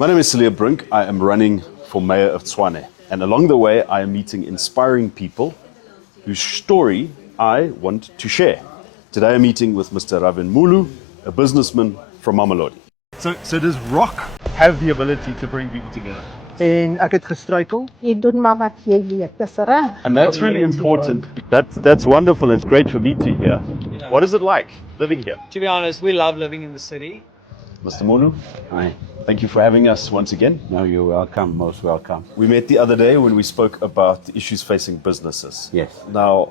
My name is Brink. I am running for mayor of Tshwane. And along the way, I am meeting inspiring people whose story I want to share. Today I'm meeting with Mr. Ravin, a businessman from Mamelodi. So does rock have the ability to bring people together? En ek het gestruikel. Jy doen maar wat jy weet, dis reg. And that's really important. That's wonderful. It's great for me to hear. Yeah. What is it like living here? To be honest, we love living in the city. Mr. Mulu, Hi. thank you for having us once again. No, you're welcome, most welcome. We met the other day when we spoke about the issues facing businesses. Yes. Now,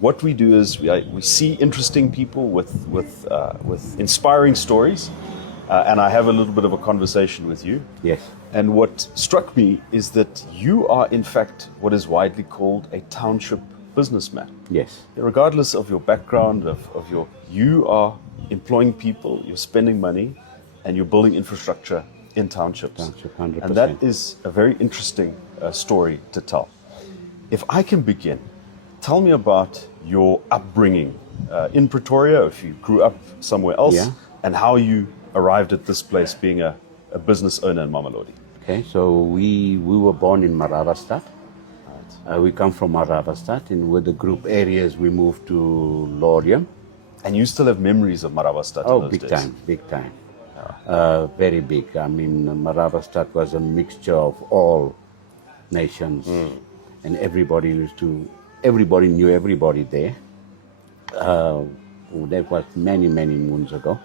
what we do is we see interesting people with inspiring stories, and I have a little bit of a conversation with you. Yes. And what struck me is that you are, in fact, what is widely called a township businessman. Yes. Regardless of your background, you are employing people, you're spending money, and you're building infrastructure in townships. Township, 100%. And that is a very interesting story to tell. If I can begin, tell me about your upbringing in Pretoria, if you grew up somewhere else, Yeah. and how you arrived at this place being a business owner in Mamelodi. Okay, so we were born in Marabastad. We come from Marabastad, and with the group areas we moved to Laudium. And you still have memories of Marabastad in Oh, those big days? time, big time. Very big. I mean, Marabastad was a mixture of all nations, and everybody knew everybody there. That was many moons ago.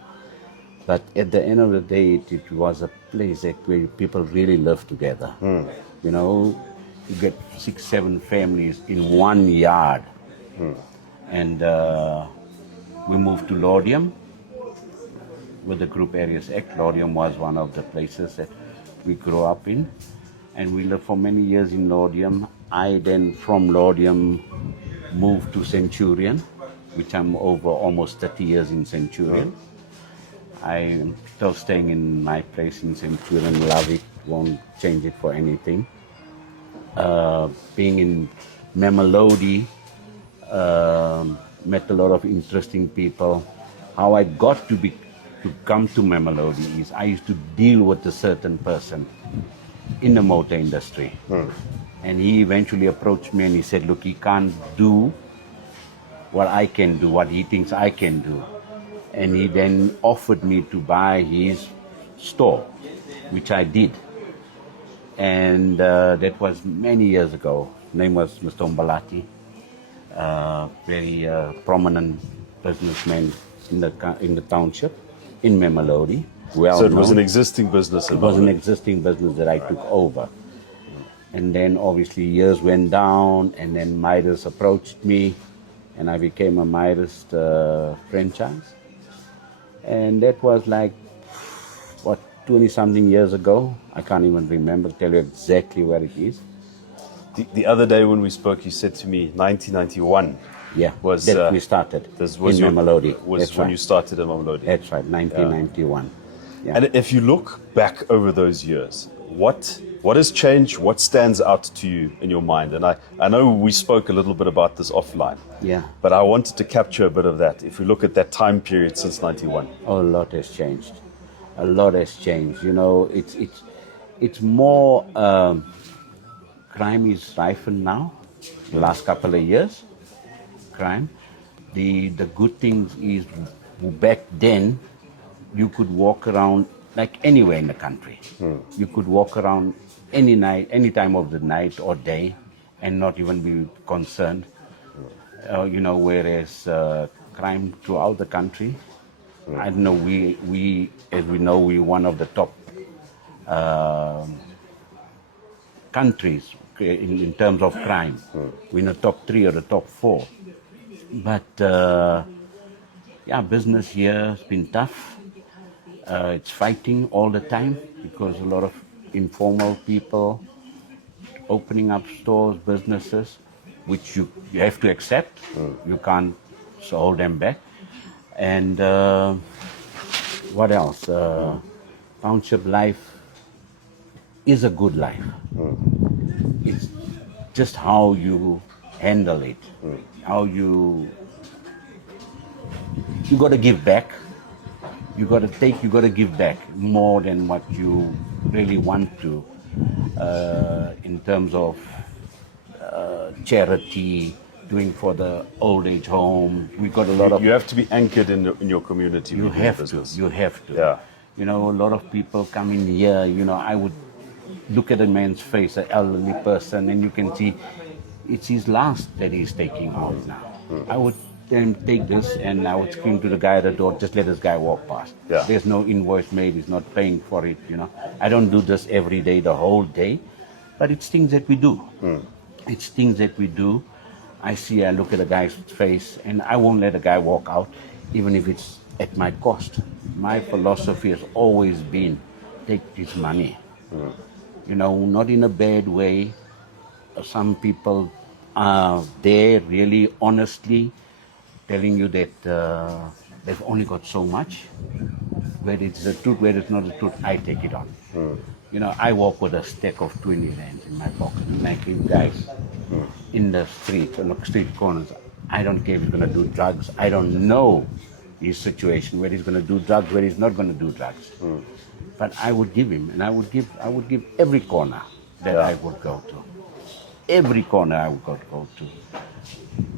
But at the end of the day, it was a place where people really lived together. You know, you get 6-7 families in one yard. And we moved to Laudium with the Group Areas Act. Laudium was one of the places that we grew up in. And we lived for many years in Laudium. I then, from Laudium, moved to Centurion, which I'm over almost 30 years in Centurion. I'm still staying in my place in Centurion, love it, won't change it for anything. Being in Mamelodi, met a lot of interesting people. How I got to come to Mamelodi is I used to deal with a certain person in the motor industry. And he eventually approached me and he said, look, he can't do what I can do, what he thinks I can do. And he then offered me to buy his store, which I did. And that was many years ago. His name was Mr. Mbalati, very prominent businessman in the township, in Mamelodi. Well So it was known. an existing business. It was an existing business that I took over. And then obviously years went down, and then Midas approached me, and I became a Midas franchise. And that was like, 20-something years ago. I can't even remember, tell you exactly where it is. The other day when we spoke, you said to me 1991. Yeah, Was, that we started this in was your- Mamelodi. Was That's when right. you started in Mamelodi. That's right, 1991. Yeah. And if you look back over those years, what has changed? What stands out to you in your mind? And I know we spoke a little bit about this offline. Yeah. But I wanted to capture a bit of that. If we look at that time period since 91. Oh, a lot has changed. A lot has changed. You know, it's more crime is rifen now. The last couple of years, crime. The good things is back then you could walk around like anywhere in the country. You could walk around any night, any time of the night or day, and not even be concerned. You know, whereas crime throughout the country. I don't know. We, as we know, we're one of the top countries in terms of crime. We're in the top 3 or the top 4. But yeah, business here has been tough. It's fighting all the time because a lot of informal people opening up stores, businesses, which you have to accept. You can't hold them back. And what else? Township life is a good life. It's just how you handle it, how you got to give back. You got to take, you got to give back more than what you really want to, in terms of charity, doing for the old age home. We got a lot of. You have to be anchored in your community. You when you're in have to. business. You have to. Yeah. You know, a lot of people come in here. You know, I would look at a man's face, an elderly person, and you can see it's his last that he's taking out now. I would then take this and I would scream to the guy at the door, just let this guy walk past. Yeah. There's no invoice made, he's not paying for it, you know. I don't do this every day, the whole day, but it's things that we do. It's things that we do. I look at a guy's face and I won't let a guy walk out, even if it's at my cost. My philosophy has always been, take this money. You know, not in a bad way. Some people are there really honestly telling you that they've only got so much. Where it's the truth, where it's not the truth, I take it on. You know, I walk with a stack of 20 rands in my pocket and I give guys in the street, on the street corners. I don't care if he's going to do drugs. I don't know his situation, where he's going to do drugs, where he's not going to do drugs. But I would give him, and I would give every corner that I would go to. Every corner I would go to.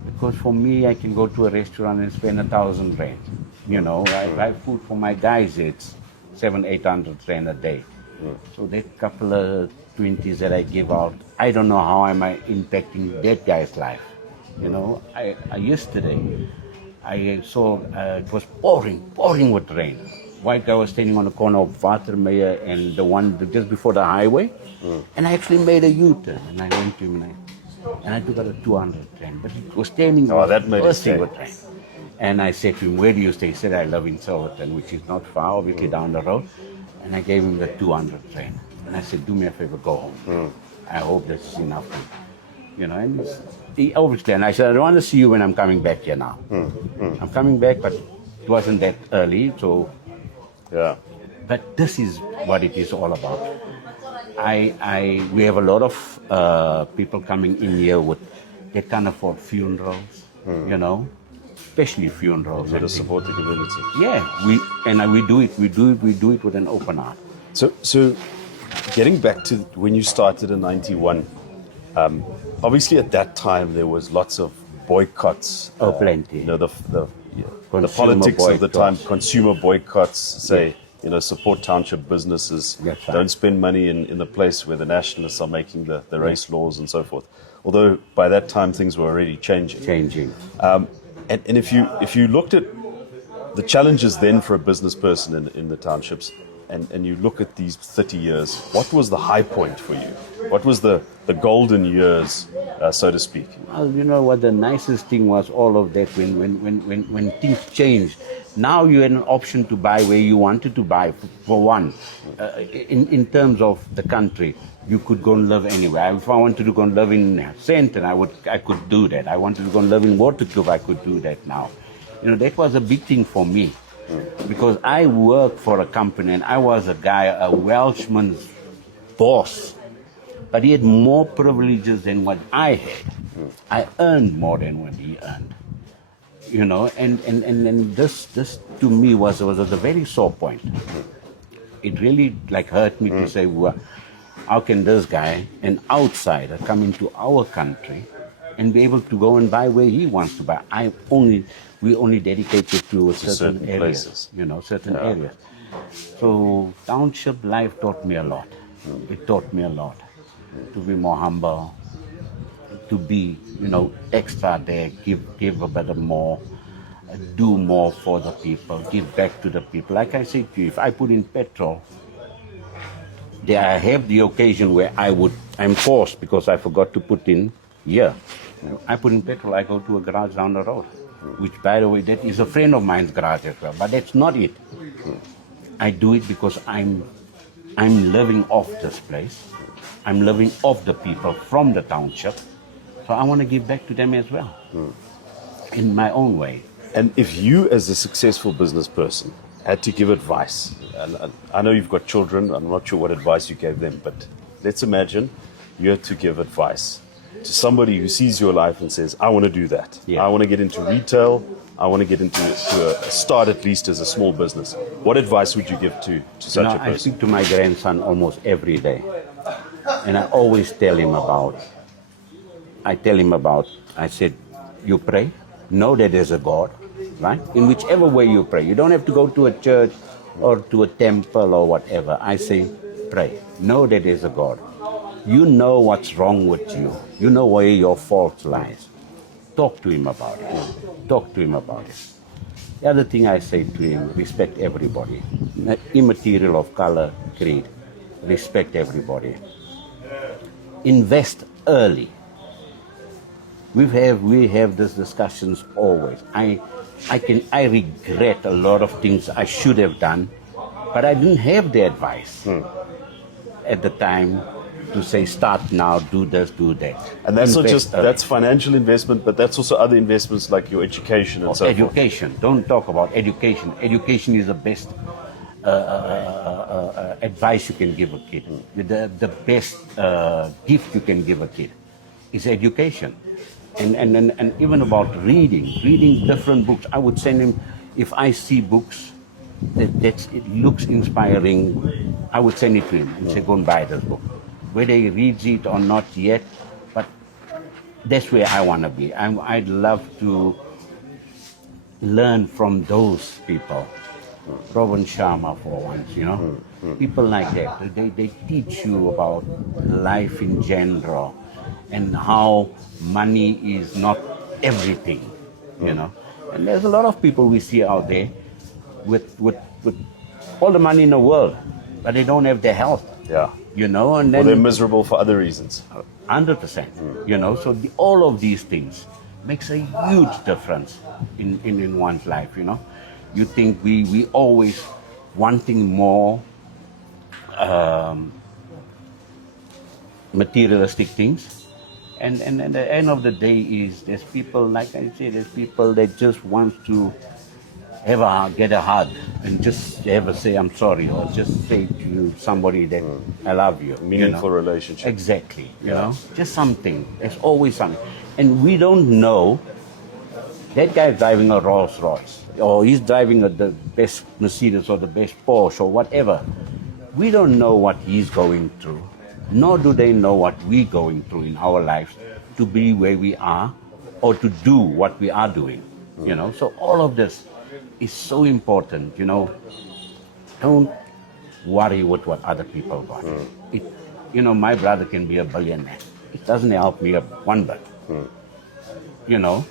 Because for me, I can go to a restaurant and spend 1,000 rand. You know, I buy food for my guys, it's 700-800 rand a day. So that couple of 20s that I give out, I don't know how am I impacting that guy's life. You know, yesterday, I saw it was pouring with rain. White guy was standing on the corner of Watermeyer and the one just before the highway, and I actually made a U-turn, and I went to him and I took out a 200 rand, but he was standing that made it bursting with rain. And I said to him, where do you stay? He said, I live in Silverton, which is not far, obviously down the road. And I gave him the 200 rand. And I said, do me a favor, go home. I hope this is enough. You know, and he obviously, and I said, I don't want to see you when I'm coming back here now. I'm coming back, but it wasn't that early, so. Yeah. But this is what it is all about. We have a lot of people coming in here they can't afford funerals, you know, especially funerals. To support the community. Yeah, we do it with an open heart. So getting back to when you started in 91, obviously at that time there was lots of boycotts. Plenty. You know, the Consumer politics of the time, boycotts. consumer boycotts, say, you know, support township businesses, That's right. don't spend money in the place where the nationalists are making the race laws and so forth. Although by that time things were already changing. And if you looked at the challenges then for a business person in the townships, and you look at these 30 years, what was the high point for you? What was the golden years, so to speak? Well, you know what the nicest thing was, all of that, when things changed. Now you had an option to buy where you wanted to buy, for one. In terms of the country, you could go and live anywhere. If I wanted to go and live in Sandton, I could do that. I wanted to go and live in Waterkloof, I could do that now. You know, that was a big thing for me. Because I worked for a company and I was a Welshman's boss. But he had more privileges than what I had. I earned more than what he earned. You know, and this to me was a very sore point. It really hurt me to say, well, how can this guy, an outsider, come into our country and be able to go and buy where he wants to buy? We only dedicated to certain areas, places. you know, certain areas. So township life taught me a lot. It taught me a lot to be more humble, to be, you know, extra there, give a bit more, do more for the people, give back to the people. Like I said to you, if I put in petrol, I have the occasion where I'm forced because I forgot to put in here. I put in petrol, I go to a garage down the road, which, by the way, that is a friend of mine's garage as well, but that's not it. I do it because I'm living off this place. I'm living off the people from the township. So I want to give back to them as well, in my own way. And if you, as a successful business person, had to give advice, and I know you've got children, I'm not sure what advice you gave them, but let's imagine you had to give advice. to somebody who sees your life and says, I want to do that. Yeah. I want to get into retail. I want to get into start at least as a small business. What advice would you give to such a I person? speak to my grandson almost every day. And I always tell him about, I said, you pray, know that there's a God, right? In whichever way you pray. You don't have to go to a church or to a temple or whatever. I say, pray, know that there's a God. You know what's wrong with you. You know where your fault lies. Talk to him about it. Talk to him about it. The other thing I say to him, respect everybody. Immaterial of color, creed. Respect everybody. Invest early. We have these discussions always. I regret a lot of things I should have done, but I didn't have the advice at the time to say, start now, do this, do that. And that's not Invest just, early. that's financial investment, but that's also other investments like your education and so forth. Education. Don't talk about education. Education is the best advice you can give a kid. The best gift you can give a kid is education. And even about reading different books. I would send him, if I see books that it looks inspiring, I would send it to him and say, go and buy this book. Whether he reads it or not yet, but that's where I want to be. I'd love to learn from those people. Ravin Sharma, for once, you know. People like that. They teach you about life in general and how money is not everything, you know. And there's a lot of people we see out there with all the money in the world, but they don't have their health. Yeah. You know, and Or then they're miserable for other reasons. 100%. You know, so all of these things makes a huge difference in one's life. You know, you think we always wanting more materialistic things, and at the end of the day is there's people, like I say, there's people that just want to get a hug and just say I'm sorry, or just say to somebody that I love you. Meaningful you know? relationship. Exactly. You know, just something. There's always something, and we don't know. That guy's driving a Rolls Royce, or he's driving the best Mercedes or the best Porsche or whatever. We don't know what he's going through, nor do they know what we're going through in our lives to be where we are or to do what we are doing. You know, so all of this is so important, you know. Don't worry with what other people got. You know, my brother can be a billionaire. It doesn't help me one bit. You know,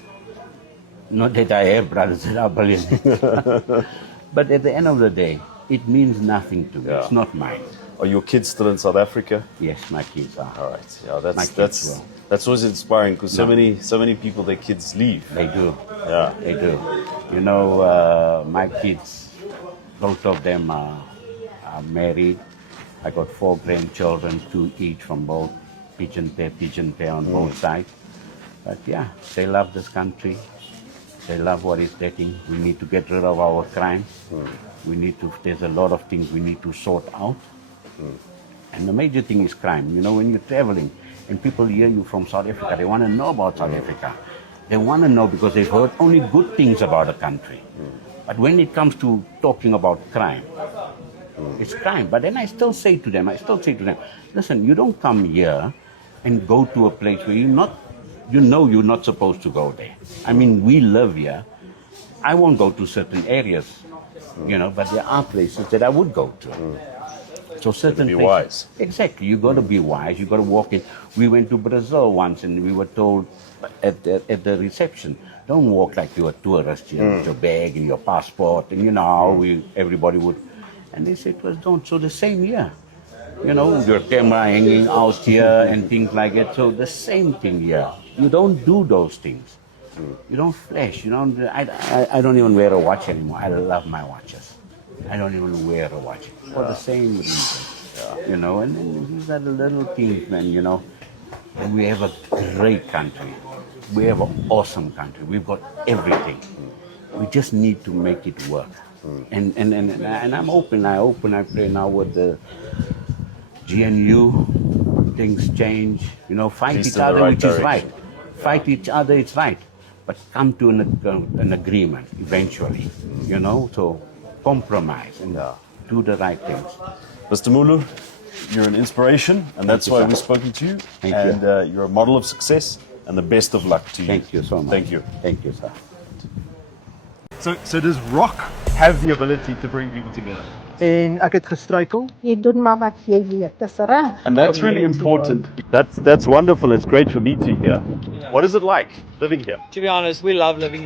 not that I have brothers that are billionaires. But at the end of the day, it means nothing to me. Yeah. It's not mine. Are your kids still in South Africa? Yes, my kids are. All right. Yeah, My kids will. that's always inspiring because so many people, their kids leave. They do. Yeah. They do. You know, my kids, both of them are married. I got 4 grandchildren, 2 each from both Pigeon Pay on both sides. But yeah, they love this country. They love what it's getting. We need to get rid of our crime. There's a lot of things we need to sort out. And the major thing is crime. You know, when you're traveling and people hear you from South Africa, they want to know about South Africa. They want to know because they've heard only good things about the country. But when it comes to talking about crime, it's crime. But then I still say to them, listen, you don't come here and go to a place where you're not supposed to go there. I mean, we live here. I won't go to certain areas, you know, but there are places that I would go to. So certain be places, wise. Exactly, you got to be wise. You got to walk in. We went to Brazil once, and we were told at the reception, don't walk like you're a tourist, you know, with your bag and your passport, and you know how everybody would. And they said to us, don't. So the same year, you know, your camera hanging out here and things like that. So the same thing here. You don't do those things. You don't flash. You don't. I don't even wear a watch anymore. I love my watches. I don't even wear a watch for the same reason. You know, and these are the little things, man. You know, and we have a great country. We have an awesome country. We've got everything. We just need to make it work. And I'm open. I pray now with the GNU things change. You know, fight least each in the other, right which is direction. right. Fight each other, it's right. But come to an agreement eventually. You know, so compromise and do the right things. Mr. Mulu, you're an inspiration, and that's you, why sir. we've spoken to you. Thank and you. You're a model of success, and the best of luck to you. Thank you so much. Thank you. Thank you, sir. So does rock have the ability to bring people together? En ek het gestruikel. Jy doen maar wat jy weet. Dis reg. And that's really important. That's wonderful. It's great for me to hear. What is it like living here? To be honest, we love living in